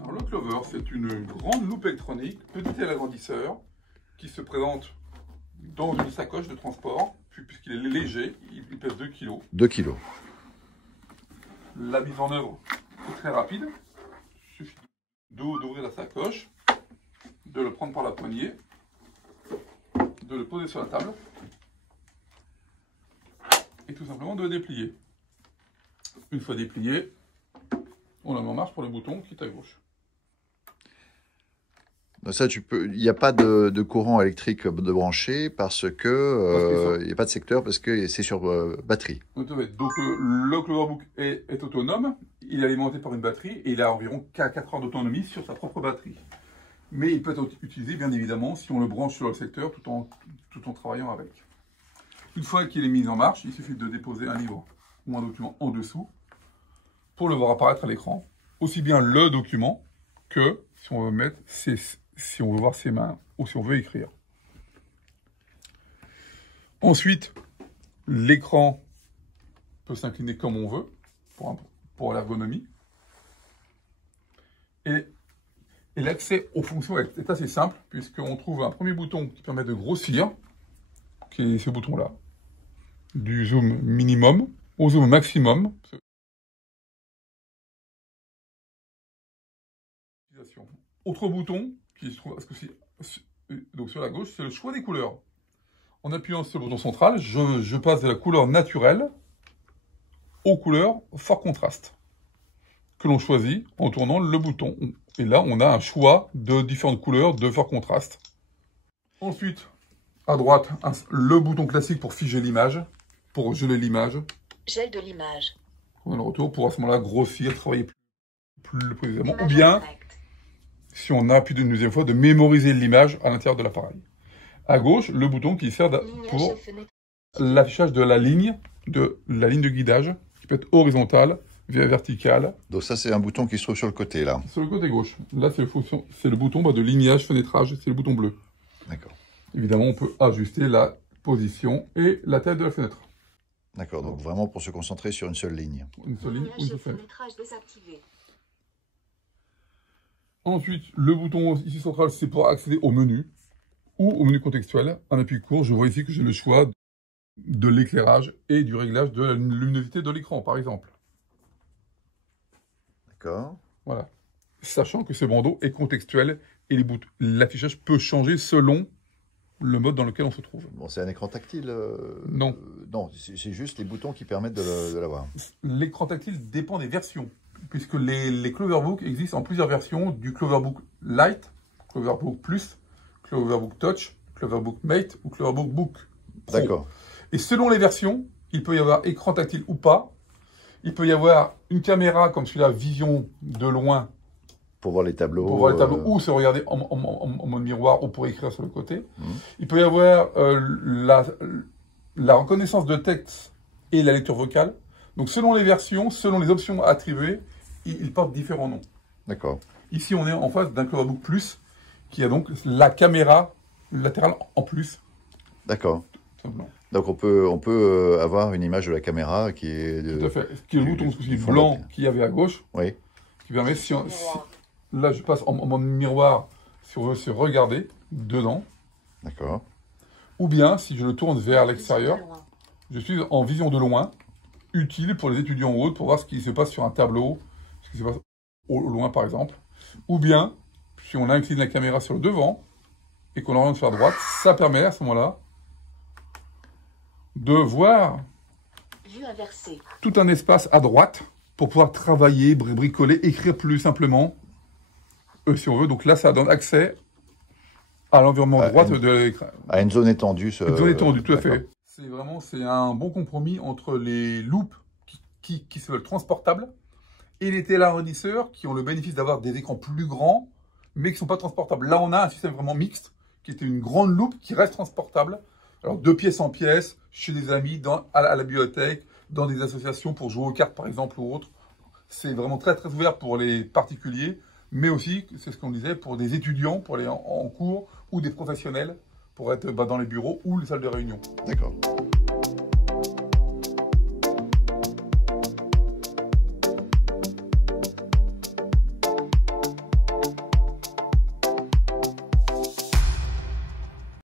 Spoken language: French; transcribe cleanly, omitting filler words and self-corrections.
Alors, le Clover, c'est une grande loupe électronique, petit agrandisseur, qui se présente dans une sacoche de transport, puisqu'il est léger, il pèse 2 kg. 2 kg. La mise en œuvre est très rapide. Il suffit d'ouvrir la sacoche, de le prendre par la poignée, de le poser sur la table et tout simplement de le déplier. Une fois déplié, on la met en marche pour le bouton qui est à gauche. Ça, il n'y a pas de courant électrique de branché parce que il n'y a pas de secteur parce que c'est sur batterie. Donc le Cloverbook est autonome, il est alimenté par une batterie et il a environ 4 heures d'autonomie sur sa propre batterie. Mais il peut être utilisé bien évidemment si on le branche sur le secteur tout en travaillant avec. Une fois qu'il est mis en marche, il suffit de déposer un livre ou un document en dessous pour le voir apparaître à l'écran. Aussi bien le document que si on veut mettre si on veut voir ses mains ou si on veut écrire. Ensuite, l'écran peut s'incliner comme on veut pour l'ergonomie. Et l'accès aux fonctions est assez simple puisqu'on trouve un premier bouton qui permet de grossir, qui est ce bouton-là, du zoom minimum au zoom maximum. Autre bouton qui se trouve donc sur la gauche, c'est le choix des couleurs. En appuyant sur le bouton central, je passe de la couleur naturelle aux couleurs fort contraste que l'on choisit en tournant le bouton. Et là, on a un choix de différentes couleurs de fort contraste. Ensuite, à droite, le bouton classique pour figer l'image, pour geler l'image. Gel de l'image. On a le retour pour à ce moment-là grossir, travailler plus précisément. Ou bien, si on appuie une deuxième fois, de mémoriser l'image à l'intérieur de l'appareil. À gauche, le bouton qui sert pour l'affichage de la ligne de guidage, qui peut être horizontale, verticale. Donc ça, c'est un bouton qui se trouve sur le côté, là. Sur le côté gauche. Là, c'est le bouton de lignage, fenêtrage, c'est le bouton bleu. D'accord. Évidemment, on peut ajuster la position et la taille de la fenêtre. D'accord, donc vraiment pour se concentrer sur une seule ligne. Une seule ligne ou une seule fenêtre. Ensuite, le bouton ici central, c'est pour accéder au menu ou au menu contextuel. Un appui court, je vois ici que j'ai le choix de l'éclairage et du réglage de la luminosité de l'écran, par exemple. D'accord. Voilà. Sachant que ce bandeau est contextuel et l'affichage peut changer selon le mode dans lequel on se trouve. Bon, c'est un écran tactile Non. Non, c'est juste les boutons qui permettent de l'avoir. L'écran tactile dépend des versions, puisque les Cloverbook existent en plusieurs versions, du Cloverbook Lite, Cloverbook Plus, Cloverbook Touch, Cloverbook Mate ou Cloverbook Book Pro. D'accord. Et selon les versions, il peut y avoir écran tactile ou pas. Il peut y avoir une caméra comme celui-là, vision de loin. Pour voir les tableaux. Pour voir les tableaux ou se regarder en mode miroir ou pour écrire sur le côté. Il peut y avoir la reconnaissance de texte et la lecture vocale. Donc selon les versions, selon les options attribuées, ils portent différents noms. D'accord. Ici, on est en face d'un Cloverbook Plus qui a donc la caméra latérale en plus. D'accord. Donc on peut avoir une image de la caméra qui est... Tout à fait. Qui est le bouton blanc qu'il y avait à gauche. Oui. Qui permet, là je passe en mode miroir, si on veut se regarder dedans. D'accord. Ou bien, si je le tourne vers l'extérieur, je suis en vision de loin, utile pour les étudiants ou autres, pour voir ce qui se passe sur un tableau, ce qui se passe au loin par exemple. Ou bien, si on incline la caméra sur le devant, et qu'on l'oriente sur la droite, ça permet à ce moment-là de voir tout un espace à droite pour pouvoir travailler, bricoler, écrire plus simplement, si on veut. Donc là, ça donne accès à l'environnement droit de l'écran. À une zone étendue. Une zone étendue, tout à fait. C'est un bon compromis entre les loupes qui se veulent transportables et les téléharmonisseurs qui ont le bénéfice d'avoir des écrans plus grands, mais qui ne sont pas transportables. Là, on a un système vraiment mixte, qui était une grande loupe qui reste transportable. Alors, de pièce en pièce, chez des amis, à la bibliothèque, dans des associations pour jouer aux cartes, par exemple, ou autre. C'est vraiment très, très ouvert pour les particuliers, mais aussi, c'est ce qu'on disait, pour des étudiants, pour aller en cours, ou des professionnels, pour être dans les bureaux ou les salles de réunion. D'accord.